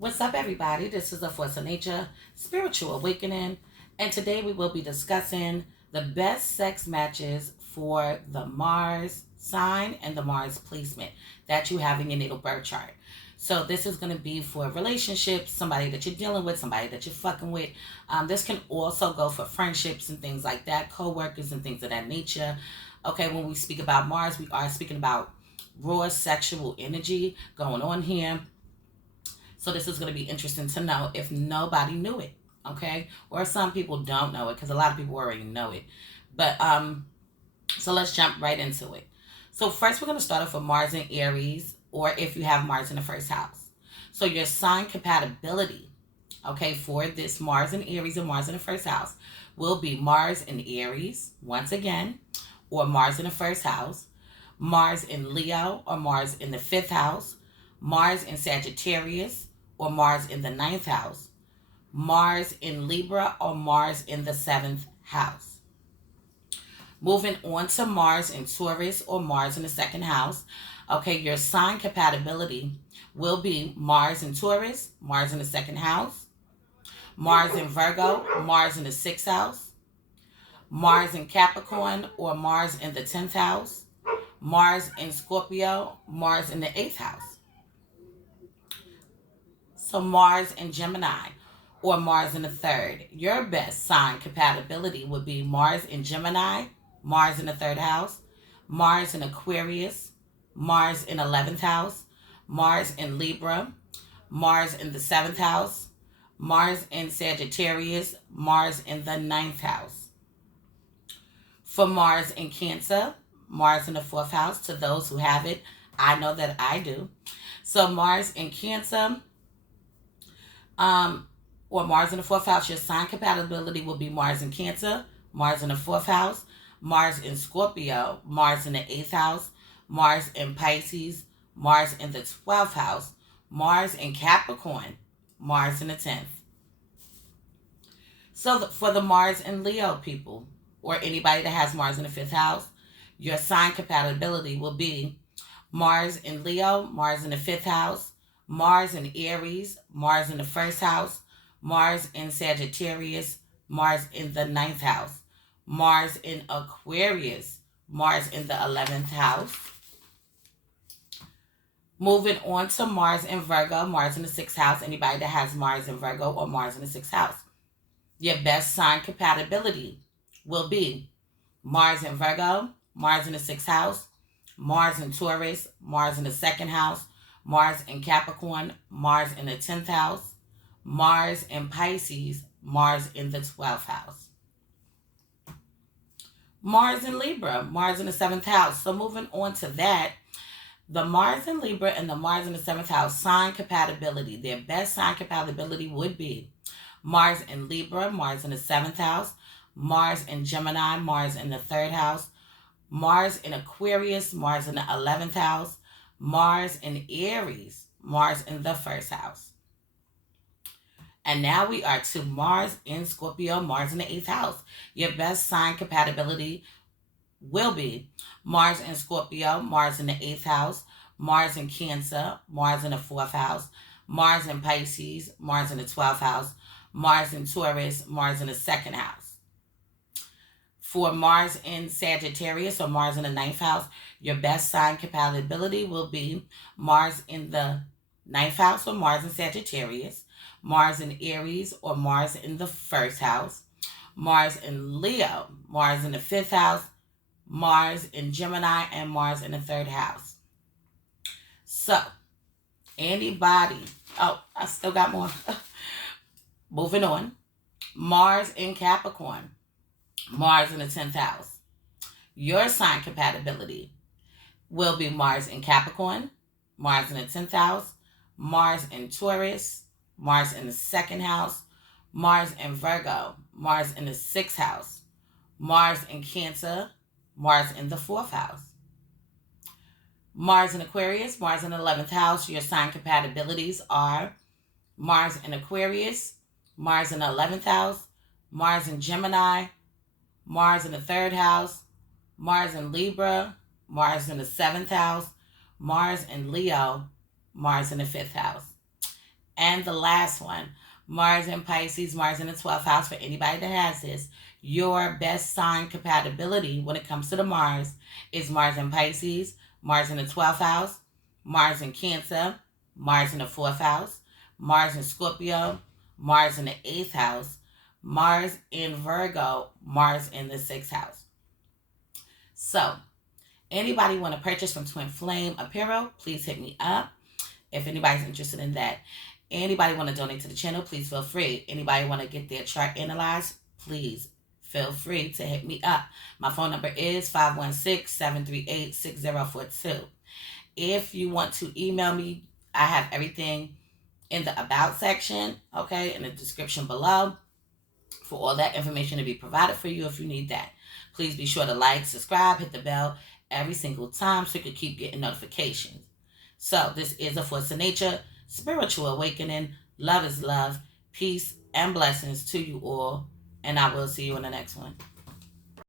What's up, everybody? This is the Force of Nature Spiritual Awakening, and today we will be discussing the best sex matches for the Mars sign and the Mars placement that you have in your natal birth chart. So, this is going to be for relationships, somebody that you're dealing with, somebody that you're fucking with. This can also go for friendships and things like that, co workers and things of that nature. Okay, when we speak about Mars, we are speaking about raw sexual energy going on here. So this is going to be interesting to know if nobody knew it, okay? Or some people don't know it because a lot of people already know it. But so let's jump right into it. So first we're going to start off with Mars and Aries, or if you have Mars in the first house. So your sign compatibility, okay, for this Mars and Aries and Mars in the first house will be Mars in Aries once again, or Mars in the first house, Mars in Leo or Mars in the fifth house, Mars in Sagittarius or Mars in the ninth house, Mars in Libra or Mars in the seventh house. Moving on to Mars in Taurus or Mars in the second house. Okay, your sign compatibility will be Mars in Taurus, Mars in the second house, Mars in Virgo, Mars in the sixth house, Mars in Capricorn or Mars in the 10th house, Mars in Scorpio, Mars in the 8th house. So Mars in Gemini or Mars in the third. Your best sign compatibility would be Mars in Gemini, Mars in the third house, Mars in Aquarius, Mars in 11th house, Mars in Libra, Mars in the seventh house, Mars in Sagittarius, Mars in the ninth house. For Mars in Cancer, Mars in the fourth house, to those who have it, I know that I do. So Mars in Cancer, or Mars in the fourth house, your sign compatibility will be Mars in Cancer, Mars in the fourth house, Mars in Scorpio, Mars in the eighth house, Mars in Pisces, Mars in the 12th house, Mars in Capricorn, Mars in the 10th. So for the Mars and Leo people, or anybody that has Mars in the fifth house, your sign compatibility will be Mars in Leo, Mars in the fifth house, Mars in Aries, Mars in the first house, Mars in Sagittarius, Mars in the ninth house, Mars in Aquarius, Mars in the 11th house. Moving on to Mars in Virgo, Mars in the sixth house. Anybody that has Mars in Virgo or Mars in the sixth house, your best sign compatibility will be Mars in Virgo, Mars in the sixth house, Mars in Taurus, Mars in the second house, Mars in Capricorn, Mars in the 10th house, Mars in Pisces, Mars in the 12th house. Mars in Libra, Mars in the 7th house. So moving on to that, the Mars in Libra and the Mars in the 7th house sign compatibility, their best sign compatibility would be Mars in Libra, Mars in the 7th house, Mars in Gemini, Mars in the 3rd house, Mars in Aquarius, Mars in the 11th house, Mars in Aries, Mars in the 1st house. And now we are to Mars in Scorpio, Mars in the 8th house. Your best sign compatibility will be Mars in Scorpio, Mars in the 8th house, Mars in Cancer, Mars in the 4th house, Mars in Pisces, Mars in the 12th house, Mars in Taurus, Mars in the 2nd house. For Mars in Sagittarius or Mars in the 9th house, your best sign compatibility will be Mars in the 9th house or Mars in Sagittarius, Mars in Aries or Mars in the 1st house, Mars in Leo, Mars in the 5th house, Mars in Gemini, and Mars in the 3rd house. So, anybody, I still got more. Moving on. Mars in Capricorn, Mars in the 10th house. Your sign compatibility will be Mars in Capricorn, Mars in the 10th house, Mars in Taurus, Mars in the 2nd house, Mars in Virgo, Mars in the 6th house, Mars in Cancer, Mars in the 4th house. Mars in Aquarius, Mars in the 11th house. Your sign compatibilities are Mars in Aquarius, Mars in the 11th house, Mars in Gemini, Mars in the 3rd house, Mars in Libra, Mars in the 7th house, Mars in Leo, Mars in the 5th house. And the last one, Mars in Pisces, Mars in the 12th house. For anybody that has this, your best sign compatibility when it comes to the Mars is Mars in Pisces, Mars in the 12th house, Mars in Cancer, Mars in the 4th house, Mars in Scorpio, Mars in the 8th house, Mars in Virgo, Mars in the 6th house. So, anybody want to purchase from Twin Flame Apparel, please hit me up. If anybody's interested in that. Anybody want to donate to the channel, please feel free. Anybody want to get their chart analyzed, please feel free to hit me up. My phone number is 516-738-6042. If you want to email me, I have everything in the about section, okay, in the description below, for all that information to be provided for you if you need that. Please be sure to like, subscribe, hit the bell every single time so you can keep getting notifications. So this is a force of nature, spiritual awakening. Love is love. Peace and blessings to you all. And I will see you in the next one.